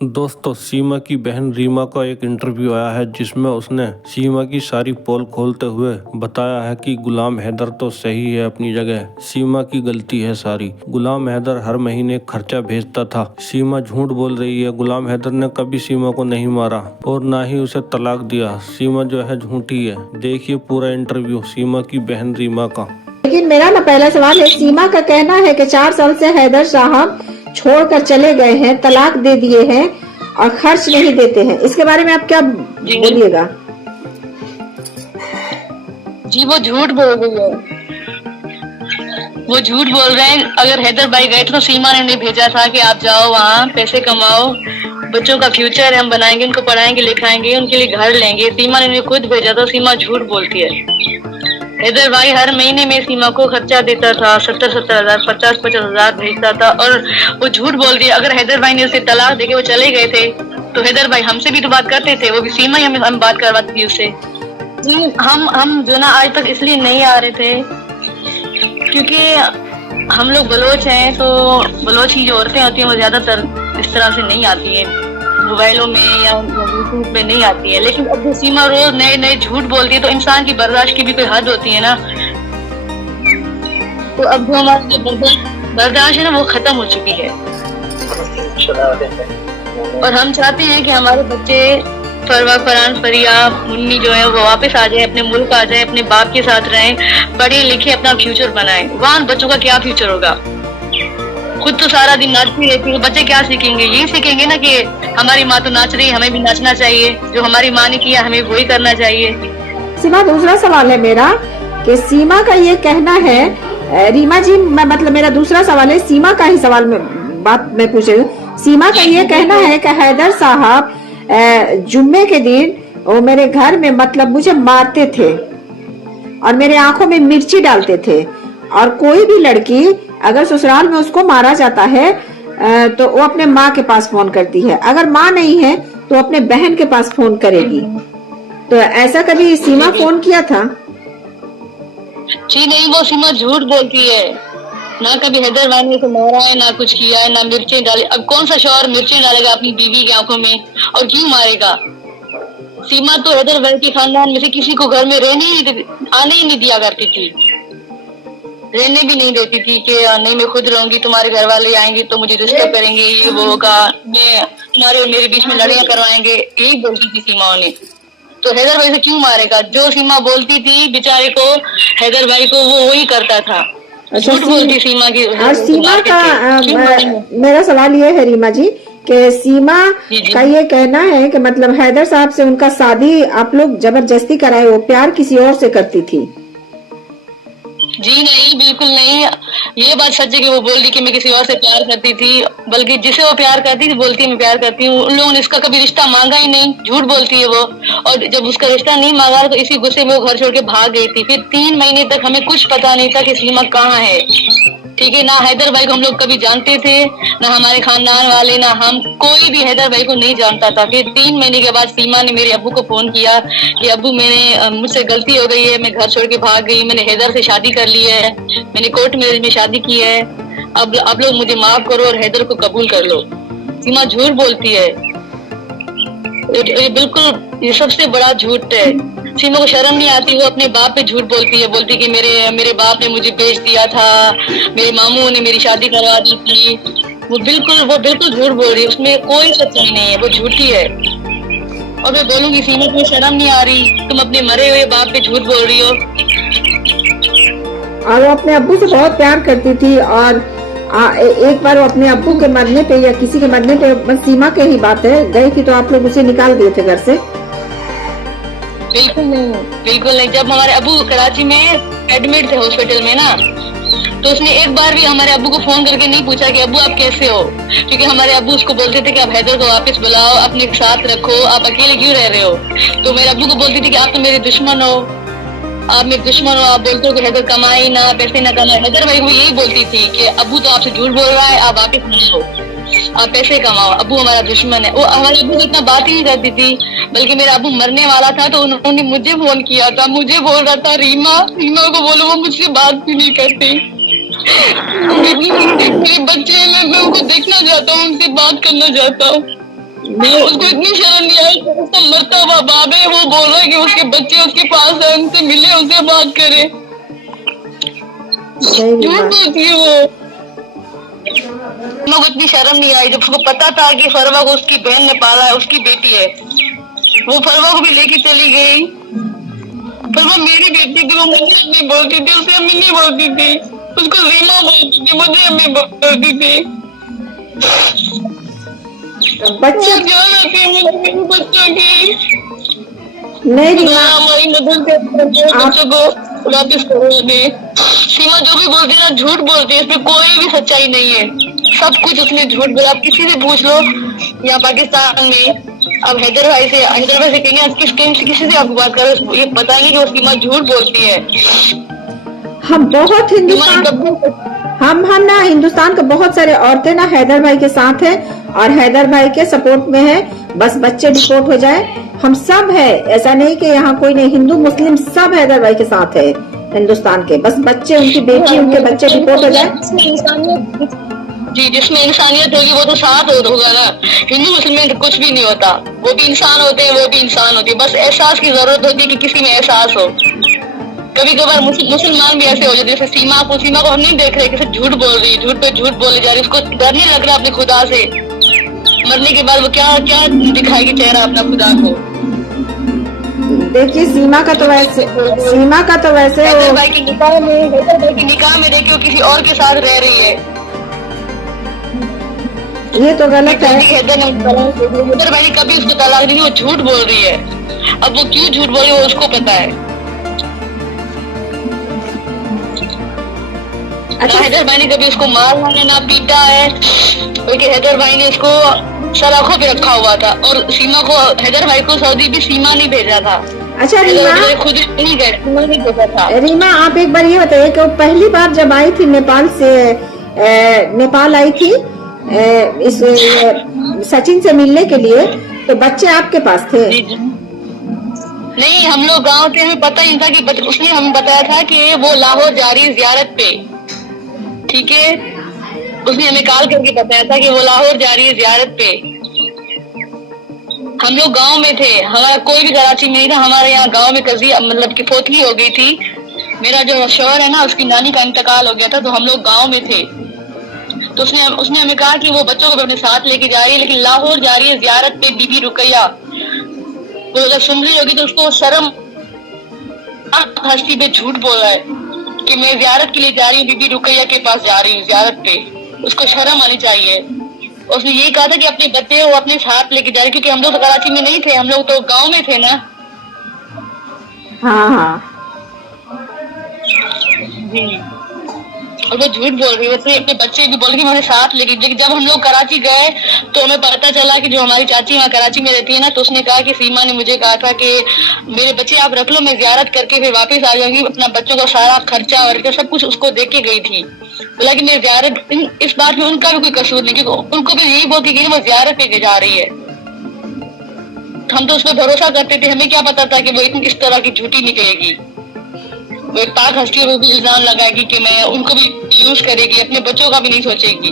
दोस्तों, सीमा की बहन रीमा का एक इंटरव्यू आया है जिसमें उसने सीमा की सारी पोल खोलते हुए बताया है कि गुलाम हैदर तो सही है अपनी जगह, सीमा की गलती है सारी। गुलाम हैदर हर महीने खर्चा भेजता था। सीमा झूठ बोल रही है। गुलाम हैदर ने कभी सीमा को नहीं मारा और ना ही उसे तलाक दिया। सीमा जो है झूठी है। देखिए पूरा इंटरव्यू सीमा की बहन रीमा का। लेकिन मेरा ना पहला सवाल है, सीमा का कहना है कि 4 साल से हैदर साहब छोड़कर चले गए हैं, तलाक दे दिए हैं और खर्च नहीं देते हैं। इसके बारे में आप क्या बोलिएगा? जी वो झूठ बोल रही है। वो झूठ बोल रहे हैं। अगर हैदर भाई गए तो सीमा ने नहीं भेजा था कि आप जाओ वहाँ पैसे कमाओ, बच्चों का फ्यूचर हम बनाएंगे, उनको पढ़ाएंगे लिखाएंगे, उनके लिए घर लेंगे। सीमा ने खुद भेजा था। सीमा झूठ बोलती है। हैदर भाई हर महीने में सीमा को खर्चा देता था, 70-70 हजार, 50-50 हजार भेजता था। और वो झूठ बोल रही है। अगर हैदर भाई ने उसे तलाक देके वो चले गए थे तो हैदर भाई हमसे भी तो बात करते थे, वो भी सीमा ही हम बात करवाती थी उससे। जी हम जो ना आज तक इसलिए नहीं आ रहे थे क्योंकि हम लोग बलोच हैं, तो बलोच की जो औरतें होती हैं वो ज्यादातर इस तरह से नहीं आती है, मोबाइलों में या यूट्यूब में नहीं आती है। लेकिन अब जो सीमा रोज नए नए झूठ बोलती है तो इंसान की बर्दाश्त की भी कोई हद होती है ना। तो अब जो हमारी बर्दाश्त है ना वो खत्म हो चुकी है। और हम चाहते हैं कि हमारे बच्चे फरवा, फरहान, फरिया, मुन्नी जो है वो वापस आ जाए, अपने मुल्क आ जाए, अपने बाप के साथ रहें, पढ़े लिखे, अपना फ्यूचर बनाए। वहाँ बच्चों का क्या फ्यूचर होगा? खुद तो सारा दिन नाचती रहती है, बच्चे क्या सीखेंगे? यही सीखेंगे ना कि हमारी माँ तो नाच रही है, हमें भी नाचना चाहिए, जो हमारी माँ ने किया हमें वही करना चाहिए। सीमा, दूसरा सवाल है मेरा कि सीमा का ये कहना है, रीमा जी, मतलब मेरा दूसरा सवाल है, सीमा का ही सवाल में बात मैं पूछ रही हूँ। सीमा का ये कहना है कि हैदर साहब जुम्मे के दिन वो मेरे घर में मतलब मुझे मारते थे और मेरे आंखों में मिर्ची डालते थे, और कोई भी लड़की अगर ससुराल में उसको मारा जाता है तो वो अपने माँ के पास फोन करती है, अगर माँ नहीं है तो अपने बहन के पास फोन करेगी। तो ऐसा कभी सीमा फोन किया था? जी नहीं, वो सीमा झूठ बोलती है। ना कभी हैदर भाई ने उसे मारा है, ना कुछ किया है, ना मिर्चें डाली। अब कौन सा शौहर मिर्चें डालेगा अपनी बीवी की आंखों में, और क्यों मारेगा? सीमा तो हैदर भाई के खानदान में से किसी को घर में आने ही नहीं दिया करती थी, रहने भी नहीं देती थी कि नहीं मैं खुद रहूंगी, तुम्हारे घर वाले आएंगे तो मुझे डिस्टर्ब करेंगे, ये वो होगा, मैं तुम्हारे और मेरे बीच में लड़ाइयां करवाएंगे, यही बोलती थी सीमा ने। तो हैदर भाई से क्यों मारेगा? जो सीमा बोलती थी बेचारे को, हैदर भाई को, वो वही करता था। झूठ बोलती सीमा की। सीमा का मेरा सवाल ये है रीमा जी कि सीमा का ये कहना है कि मतलब हैदर साहब से उनका शादी आप लोग जबरदस्ती कराए, वो प्यार किसी और से करती थी। जी नहीं, बिल्कुल नहीं। ये बात सच है कि वो बोल रही कि मैं किसी और से प्यार करती थी, बल्कि जिसे वो प्यार करती थी बोलती मैं प्यार करती हूँ। उन लोगों ने इसका कभी रिश्ता मांगा ही नहीं, झूठ बोलती है वो। और जब उसका रिश्ता नहीं मांगा तो इसी गुस्से में वो घर छोड़ के भाग गई थी। फिर 3 महीने तक हमें कुछ पता नहीं था कि सीमा कहाँ है। ठीक है ना, हैदर भाई को हम लोग कभी जानते थे ना, हमारे खानदान वाले ना हम, कोई भी हैदर भाई को नहीं जानता था। फिर 3 महीने के बाद सीमा ने मेरे अब्बू को फोन किया कि अब्बू मुझसे गलती हो गई है, मैं घर छोड़ के भाग गई, मैंने हैदर से शादी कर ली है, मैंने कोर्ट मैरिज में शादी की है, अब आप लोग मुझे माफ करो और हैदर को कबूल कर लो। सीमा झूठ बोलती है। ये बिल्कुल ये सबसे बड़ा झूठ है। सीमा को शर्म नहीं आती, वो अपने बाप पे झूठ बोलती है, बोलती कि मेरे बाप ने मुझे बेच दिया था, मेरे मामू ने मेरी शादी करवा दी थी। वो बिल्कुल झूठ बोल रही है, उसमें कोई सच्चाई नहीं है, वो झूठी है। और मैं बोलूंगी सीमा तुम्हें शर्म नहीं आ रही? तुम अपने मरे हुए बाप पे झूठ बोल रही हो। और वो अपने अब्बू से बहुत प्यार करती थी, और एक बार वो अपने अब्बू के मरने पे या किसी के मरने पे, बस सीमा के ही बात है, गई थी तो आप लोग उसे निकाल दिए थे घर से? बिल्कुल नहीं, बिल्कुल नहीं। जब हमारे अब्बू कराची में एडमिट थे हॉस्पिटल में ना, तो उसने एक बार भी हमारे अब्बू को फोन करके नहीं पूछा कि अब्बू आप कैसे हो, क्योंकि हमारे अब्बू उसको बोलते थे कि आप हैदर को वापस बुलाओ, अपने साथ रखो, आप अकेले क्यों रह रहे हो? तो मेरे अब्बू को बोलती थी कि आप तो मेरे दुश्मन हो, आप मेरे दुश्मन हो, आप बोलते हो कि हैदर कमाए ना, पैसे ना कमाए। हैदर भाई को यही बोलती थी कि अब्बू तो आपसे झूठ बोल रहा है, आप वापस नहीं हो, आप पैसे कमाओ, अब्बू हमारा दुश्मन है। वो हमारे अब्बू को इतना बात ही नहीं करती थी, बल्कि मेरा अब्बू मरने वाला था तो उन्होंने मुझे फोन किया था, मुझे बोल रहा था रीमा को बोलो वो मुझसे बात भी नहीं करती। मेरे बच्चे हैं, मैं उनको देखना चाहता हूँ, उनसे बात करना चाहता हूँ। उसको इतनी शर्म नहीं आई, उसका मरता हुआ बाप है, वो बोल रहा है कि उसके बच्चे उसके पास है, उनसे मिले, उनसे बात करे। नहीं झूठ रीमा, बोलती है वो। को इतनी शर्म नहीं आई, जब उसको पता था कि फरवा को उसकी बहन ने पाला है, उसकी बेटी है, वो फरवा को भी लेके चली गई। फरवा मेरी बेटी थी, वो मुझे अम्मी बोलती थी, उसे अम्मी नहीं बोलती थी, उसको रीमा बोलती थी, मुझे अम्मी बोलती थी। बच्चे वो जान आती है मेरे बच्चों की। नहीं रीमा, हमारी मदद करके बच्चों को वापिस करवा दे। सीमा जो भी बोलती है ना, झूठ बोलती है, इसमें कोई भी सच्चाई नहीं है, सब कुछ उसने झूठ बोला। आप किसी से पूछ लो यहाँ पाकिस्तान में, अब हैदर भाई से कहेंगे, आप किसी से आप बात करो, ये बताएंगे कि वो सीमा झूठ बोलती है। हम बहुत हम ना हिंदुस्तान के बहुत सारे औरतें ना हैदर भाई के साथ है और हैदर भाई के सपोर्ट में है। बस बच्चे डिपोर्ट हो जाए, हम सब है, ऐसा नहीं कि यहाँ कोई नहीं, हिंदू मुस्लिम सब हैदर भाई के साथ है हिंदुस्तान के। बस बच्चे, उनकी बेटी, उनके बच्चे डिपोर्ट हो जाए। जी, जिसमें इंसानियत होगी वो तो साथ होगा ना। हिंदू मुस्लिम में कुछ भी नहीं होता, वो भी इंसान होते हैं, वो भी इंसान होती है, बस एहसास की जरूरत होती है कि किसी में एहसास हो। कभी कभार मुसलमान भी ऐसे हो जाते, जैसे सीमा को हम नहीं देख रहे कैसे झूठ बोल रही है, झूठ पे झूठ बोले जा रही है, उसको डर नहीं लग रहा अपने खुदा से। मरने के बाद वो क्या क्या दिखाएगी चेहरा अपना खुदा को। देखिए सीमा का तो वैसे हैदर भाई की निकाह में देखिए वो किसी और के साथ रह रही है। ये तो गलत है। हैदर भाई कभी उसको तलाक नहीं, वो झूठ बोल रही है। अब वो क्यों झूठ बोल रही है वो उसको पता है। अच्छा, हैदर भाई ने कभी उसको मारा है ना पीटा है, क्योंकि हैदर भाई ने उसको सलाखों पे रखा हुआ था। और सीमा को, हैदर भाई को सऊदी भी सीमा नहीं भेजा था। अच्छा रीमा, खुद नहीं गए, सीमा नहीं भेजा था। रीमा आप एक बार ये बताइए कि पहली बार जब आई थी नेपाल आई थी इस सचिन से मिलने के लिए, तो बच्चे आपके पास थे? नहीं, हम लोग गाँव थे, हमें पता ही था कि उसने हमें बताया था कि वो लाहौर जा रही है जियारत पे, ठीक है। उसने हमें कॉल करके बताया था कि वो लाहौर जा रही है जियारत पे। हम लोग गांव में थे, हमारा कोई भी कराची में नहीं था। हमारे यहाँ गांव में कजी मतलब कि पोतली हो गई थी। मेरा जो शौहर है ना, उसकी नानी का इंतकाल हो गया था, तो हम लोग गांव में थे। तो उसने हमें कहा कि वो बच्चों को अपने साथ लेके जा रही है, लेकिन लाहौर जा रही है जियारत पे बीबी रुकैया। वो अगर सुन रही होगी तो उसको शर्म, हस्ती पे झूठ बोल रहा है कि मैं जियारत के लिए जा रही हूँ, बीबी रुकैया के पास जा रही हूँ जियारत पे। उसको शर्म आनी चाहिए। उसने ये कहा था कि अपने बच्चे वो अपने साथ लेके जा रही, क्योंकि हम लोग तो कराची में नहीं थे, हम लोग तो गांव में थे ना। हाँ जी, और वो झूठ बोल रही है, वैसे अपने बच्चे भी बोल के हमारे साथ लेके। जब हम लोग कराची गए तो हमें पता चला कि जो हमारी चाची वहाँ कराची में रहती है ना, तो उसने कहा कि सीमा ने मुझे कहा था कि मेरे बच्चे आप रख लो, मैं जियारत करके फिर वापस आ जाऊंगी। अपना बच्चों का सारा खर्चा और सब कुछ उसको दे के गई थी। बोला कि मैं जियारत, इस बात में उनका भी कोई कसूर नहीं, क्योंकि उनको भी यही बोल के वो जियारत पे जा रही है। हम तो उस पर भरोसा करते थे, हमें क्या पता था कि वो इतनी इस तरह की झूठी निकलेगी। वो एक पाक हस्ती को भी इल्जाम लगाएगी कि मैं, उनको भी यूज करेगी, अपने बच्चों का भी नहीं सोचेगी।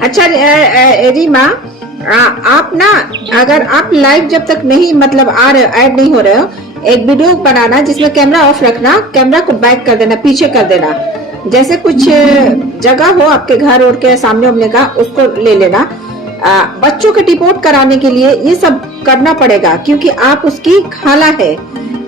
अच्छा रीमा, आप ना अगर आप लाइव जब तक नहीं मतलब आ रहे हो, ऐड नहीं हो रहे हो, एक वीडियो बनाना जिसमें कैमरा ऑफ रखना, कैमरा को बैक कर देना, पीछे कर देना। जैसे कुछ जगह हो आपके घर और के सामने उमने का, उसको ले लेना। बच्चों के डिपोर्ट कराने के लिए ये सब करना पड़ेगा, क्योंकि आप उसकी खाला है,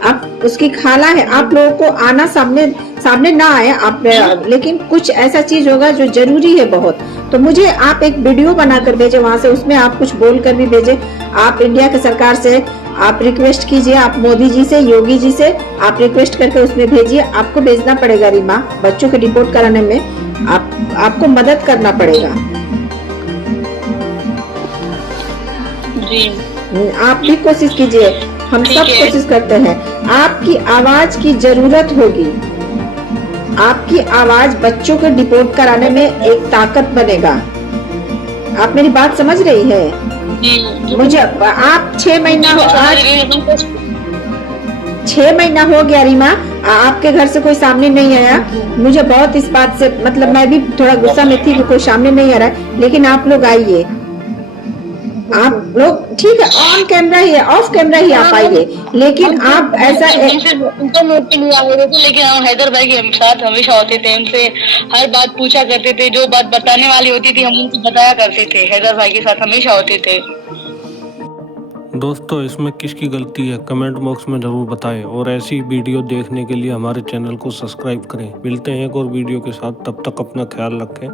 आप उसकी खाला है। आप लोगों को आना सामने ना आए आप, लेकिन कुछ ऐसा चीज होगा जो जरूरी है बहुत, तो मुझे आप एक वीडियो बनाकर भेजे वहां से, उसमें आप कुछ बोल कर भी भेजे। आप इंडिया के सरकार से आप रिक्वेस्ट कीजिए, आप मोदी जी से, योगी जी से आप रिक्वेस्ट करके उसमें भेजिए। आपको भेजना पड़ेगा रीमा, बच्चों के डिपोर्ट कराने में आपको मदद करना पड़ेगा। जी, आप भी कोशिश कीजिए, हम सब कोशिश करते हैं। आपकी आवाज की जरूरत होगी, आपकी आवाज बच्चों को डिपोर्ट कराने में एक ताकत बनेगा। आप मेरी बात समझ रही है? जी। मुझे आप 6 महीना हो आज, 6 महीना हो गया रीमा, आपके घर से कोई सामने नहीं आया। मुझे बहुत इस बात से मतलब मैं भी थोड़ा गुस्सा में थी कि कोई सामने नहीं आ रहा है, लेकिन आप लोग आइए, आप लोग ठीक है ऑन कैमरा ही, ऑफ कैमरा ही आप आइए, लेकिन आप ऐसा इंटरनेट के लिए आ रहे थे, लेकिन हम हैदर भाई के साथ हमेशा होते थे, उनसे हर बात पूछा करते थे, जो बात बताने वाली होती थी हम उनको बताया करते थे, हैदर भाई के साथ हमेशा होते थे। दोस्तों इसमें किसकी गलती है कमेंट बॉक्स में जरूर बताएं और ऐसी वीडियो देखने के लिए हमारे चैनल को सब्सक्राइब करें। मिलते हैं एक और वीडियो के साथ, तब तक अपना ख्याल रखें।